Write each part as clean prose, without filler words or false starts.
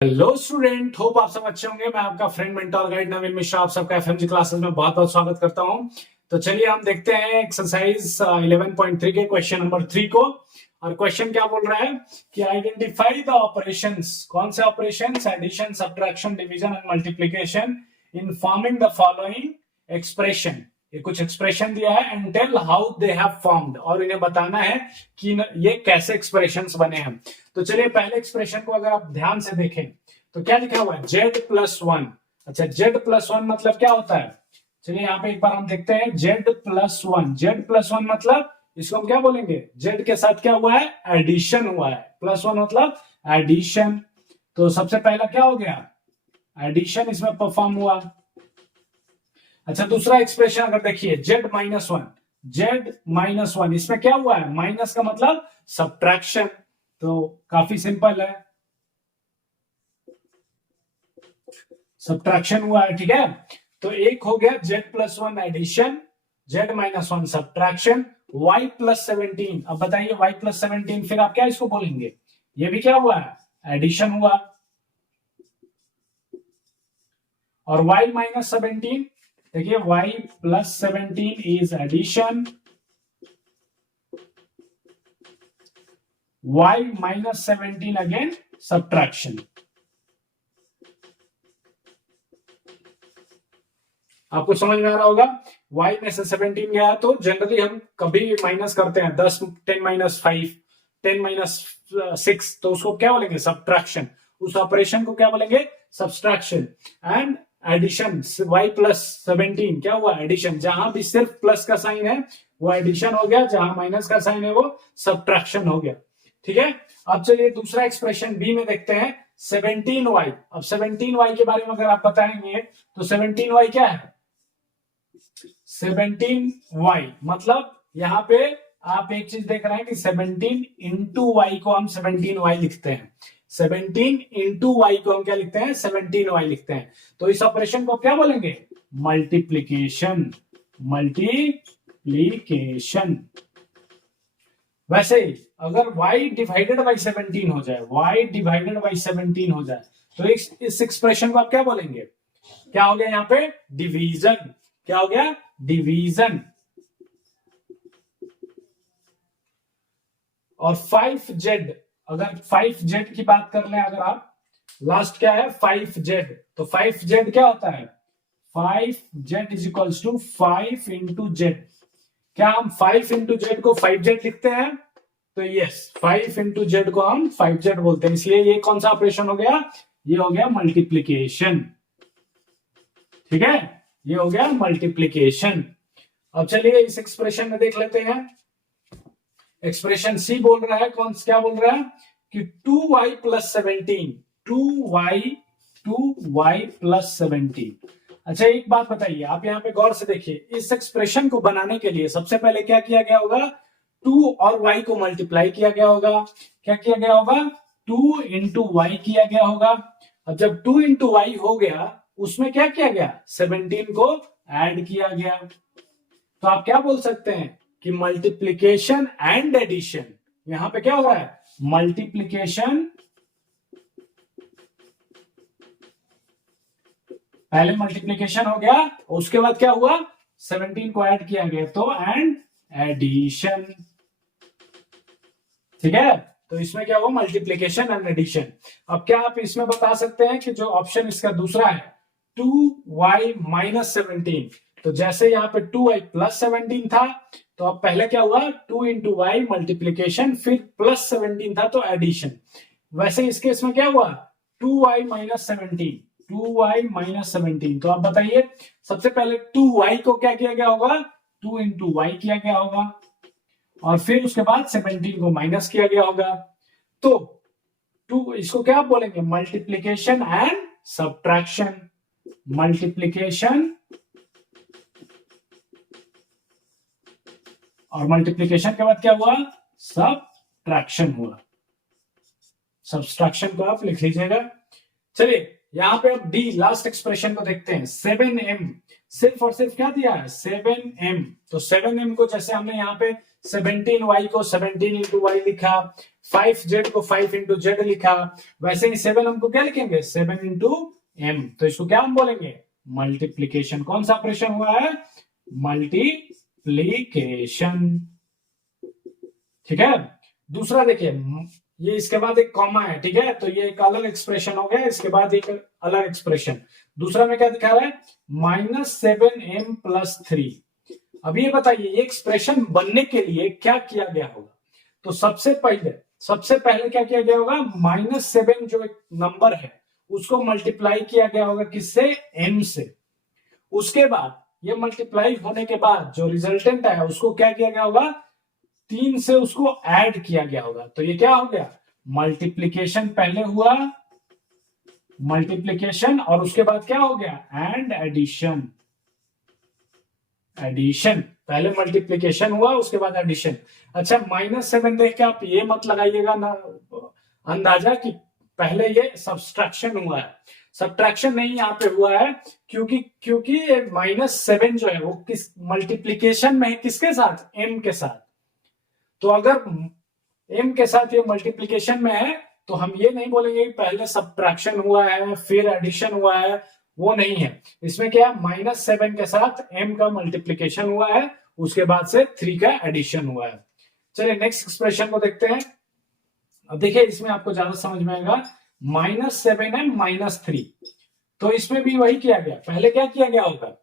Hello student, hope आप सब अच्छे होंगे। मैं आपका फ्रेंड मेंटर गाइड नवीन मिश्रा आप सबका एफएमजी क्लासेस में बहुत बहुत स्वागत करता हूं। तो चलिए हम देखते हैं एक्सरसाइज 11.3 के क्वेश्चन नंबर 3 को। और क्वेश्चन क्या बोल रहा है कि आइडेंटिफाई द ऑपरेशंस। कौन से operations? Addition, subtraction, division and multiplication in forming the following expression. ये कुछ एक्सप्रेशन दिया है and tell how they have formed, और इन्हें बताना है कि ये कैसे एक्सप्रेशंस बने हैं। तो चलिए पहले एक्सप्रेशन को अगर आप ध्यान से देखें तो क्या लिखा हुआ है? z+1। अच्छा, z+1 मतलब क्या होता है? चलिए यहाँ पे एक बार हम देखते हैं। z+1, z+1 मतलब इसको हम क्या बोलेंगे? z के साथ क्या हुआ है? एडिशन हुआ है। +1 मतलब एडिशन। तो सबसे पहला क्या हो गया? एडिशन इसमें परफॉर्म हुआ। अच्छा, दूसरा एक्सप्रेशन अगर देखिए z-1, z-1 इसमें क्या हुआ है? माइनस का मतलब सब्ट्रैक्शन। तो काफी सिंपल है, सब्ट्रैक्शन हुआ है। ठीक है, तो एक हो गया z+1 addition, z-1 subtraction, y+17। अब बताइए y+17 फिर आप क्या इसको बोलेंगे? ये भी क्या हुआ है? एडिशन हुआ। और y-17, देखिए y+17 is addition, y-17 again subtraction. आपको समझ में आ रहा होगा? y में से 17 गया तो जनरली हम कभी माइनस करते हैं 10, 10-5, 10-6, तो उसको क्या बोलेंगे? सब्ट्रैक्शन। उस ऑपरेशन को क्या बोलेंगे? सब्ट्रैक्शन। एंड एडिशन, y+17 क्या हुआ? एडिशन। जहां भी सिर्फ प्लस का साइन है वो एडिशन हो गया, जहां माइनस का साइन है वो सब्ट्रैक्शन हो गया। ठीक है, अब चलिए दूसरा एक्सप्रेशन बी में देखते हैं, 17y। अब 17y के बारे में अगर आप बताएंगे तो 17y क्या है? 17y मतलब यहां पे आप एक चीज देख रहे हैं कि 17 इंटू वाई को हम 17y लिखते हैं। 17 इंटू वाई को हम क्या लिखते हैं? 17y लिखते हैं। तो इस ऑपरेशन को क्या बोलेंगे? मल्टीप्लीकेशन। मल्टीप्लीकेशन। वैसे ही अगर y डिवाइडेड बाई 17 हो जाए, y डिवाइडेड बाई 17 हो जाए तो इस एक्सप्रेशन को आप क्या बोलेंगे? क्या हो गया यहाँ पे? डिवीजन। क्या हो गया? डिवीजन। और 5z, अगर 5z की बात कर लें, अगर आप लास्ट क्या है? 5z, तो 5z क्या होता है? 5z is equals to 5 into Z. क्या हम 5 इंटू जेड को 5z लिखते हैं? तो यस, 5 इंटू जेड को हम 5z बोलते हैं। इसलिए ये कौन सा ऑपरेशन हो गया? ये हो गया मल्टीप्लीकेशन। ठीक है, ये हो गया मल्टीप्लीकेशन। अब चलिए इस एक्सप्रेशन में देख लेते हैं। एक्सप्रेशन सी बोल रहा है, कौन क्या बोल रहा है? कि 2y+17, 2y+17। अच्छा, एक बात बताइए, आप यहाँ पे गौर से देखिए, इस एक्सप्रेशन को बनाने के लिए सबसे पहले क्या किया गया होगा? 2 और y को मल्टीप्लाई किया गया होगा। क्या किया गया होगा? 2 इंटू वाई किया गया होगा। अब जब 2 इंटू वाई हो गया, उसमें क्या किया गया? 17 को ऐड किया गया। तो आप क्या बोल सकते हैं कि मल्टीप्लीकेशन एंड एडिशन। यहां पे क्या हो रहा है? मल्टीप्लीकेशन, पहले मल्टीप्लीकेशन हो गया, उसके बाद क्या हुआ? 17 को ऐड किया गया, तो एंड एडिशन। ठीक है, तो इसमें क्या हुआ? Multiplication and addition. अब क्या आप इसमें बता सकते हैं कि जो ऑप्शन इसका दूसरा है 2y-17, तो जैसे यहाँ पे 2y+17 था, तो अब पहले क्या हुआ? 2 इंटू वाई मल्टीप्लीकेशन, फिर +17 था तो एडिशन। वैसे इस केस में क्या हुआ? 2y-17, 2y-17। तो आप बताइए, सबसे पहले 2y को क्या किया गया होगा? 2 इंटू वाई किया गया होगा, और फिर उसके बाद 17 को माइनस किया गया होगा। तो 2, इसको क्या बोलेंगे? Multiplication and subtraction. मल्टीप्लीकेशन और मल्टीप्लीकेशन के बाद क्या हुआ? सब्ट्रैक्शन हुआ। सब्ट्रैक्शन को आप लिख लीजिएगा। चलिए यहां पे अब डी, लास्ट एक्सप्रेशन को देखते हैं। 7m, सिर्फ और सिर्फ क्या दिया है? 7m। तो 7m को जैसे हमने यहाँ पे 17y को 17 इंटू वाई लिखा, 5z को 5 इंटू जेड लिखा, वैसे ही 7 हमको क्या लिखेंगे 7 इंटू m। तो इसको क्या हम बोलेंगे मल्टीप्लीकेशन। कौन सा ऑपरेशन हुआ है मल्टीप्लीकेशन। ठीक है। दूसरा देखिए, ये इसके बाद एक कॉमा है, ठीक है, तो ये एक अलग एक्सप्रेशन हो गया, इसके बाद एक अलग एक्सप्रेशन। दूसरा में क्या दिखा रहा है -7m + 3। अब ये बताइए ये एक्सप्रेशन बनने के लिए क्या किया गया होगा। तो सबसे पहले क्या किया गया होगा -7 जो एक नंबर है उसको मल्टीप्लाई किया गया होगा किससे m से। उसके बाद ये मल्टीप्लाई होने के बाद जो रिजल्टेंट आया उसको क्या किया गया होगा 3 से उसको ऐड किया गया होगा। तो ये क्या हो गया मल्टीप्लीकेशन पहले हुआ, मल्टीप्लीकेशन और उसके बाद क्या हो गया एंड एडिशन। एडिशन पहले मल्टीप्लीकेशन हुआ उसके बाद एडिशन। अच्छा -7 देख के आप ये मत लगाइएगा ना अंदाजा कि पहले ये सब्सट्रैक्शन हुआ है, सब्ट्रैक्शन नहीं यहाँ पे हुआ है, क्योंकि -7 जो है वो किस मल्टीप्लीकेशन में है किसके साथ m के साथ। तो अगर m के साथ ये मल्टीप्लीकेशन में है तो हम ये नहीं बोलेंगे कि पहले सब्ट्रैक्शन हुआ है फिर एडिशन हुआ है, वो नहीं है। इसमें क्या -7 के साथ m का मल्टीप्लीकेशन हुआ है उसके बाद से 3 का एडिशन हुआ है। चलिए नेक्स्ट एक्सप्रेशन को देखते हैं। अब देखिए इसमें आपको ज्यादा समझ में आएगा -7m -3। तो इसमें भी वही किया गया, पहले क्या किया गया होगा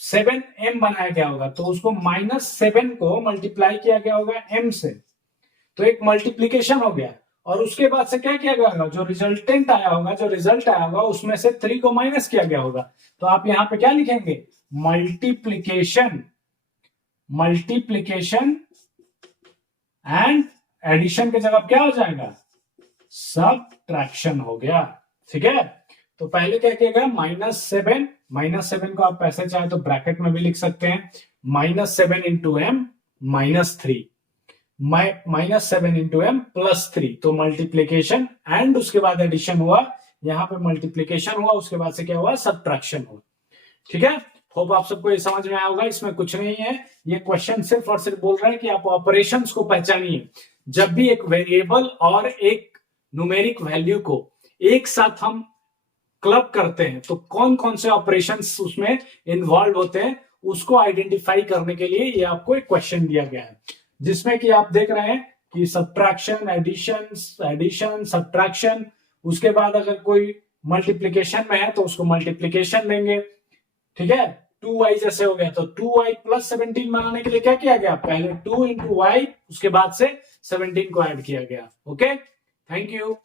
7m बनाया गया होगा तो उसको -7 को मल्टीप्लाई किया गया होगा m से, तो एक मल्टीप्लीकेशन हो गया। और उसके बाद से क्या किया गया होगा जो रिजल्टेंट आया होगा, जो रिजल्ट आया होगा उसमें से 3 को माइनस किया गया होगा। तो आप यहां पे क्या लिखेंगे मल्टीप्लीकेशन, मल्टीप्लीकेशन एंड एडिशन की जगह क्या हो जाएगा सब्ट्रैक्शन हो गया। ठीक है। तो पहले क्या किया गया -7 को आप ऐसे चाहे तो ब्रैकेट में भी लिख सकते हैं -7 इंटू m -3 -7 इंटू m +3। तो मल्टीप्लीकेशन एंड उसके बाद एडिशन हुआ, यहाँ पे मल्टीप्लीकेशन हुआ उसके बाद से क्या हुआ सब्ट्रैक्शन हुआ। ठीक है। होप आप सबको ये समझ में आया होगा। इसमें कुछ नहीं है, ये क्वेश्चन सिर्फ और सिर्फ बोल रहा है कि आप ऑपरेशंस को पहचानिए। जब भी एक वेरिएबल और एक न्यूमेरिक वैल्यू को एक साथ हम क्लब करते हैं तो कौन कौन से ऑपरेशंस उसमें इन्वॉल्व होते हैं उसको आइडेंटिफाई करने के लिए ये आपको एक क्वेश्चन दिया गया है, जिसमें कि आप देख रहे हैं कि सब्ट्रैक्शन, एडिशन, सब्ट्रैक्शन, उसके बाद अगर कोई मल्टीप्लीकेशन में है तो उसको मल्टीप्लीकेशन लेंगे। ठीक है। 2y जैसे हो गया तो 2y + 17 बनाने के लिए क्या किया गया पहले 2 इंटू वाई उसके बाद से 17 को ऐड किया गया। Okay, thank you.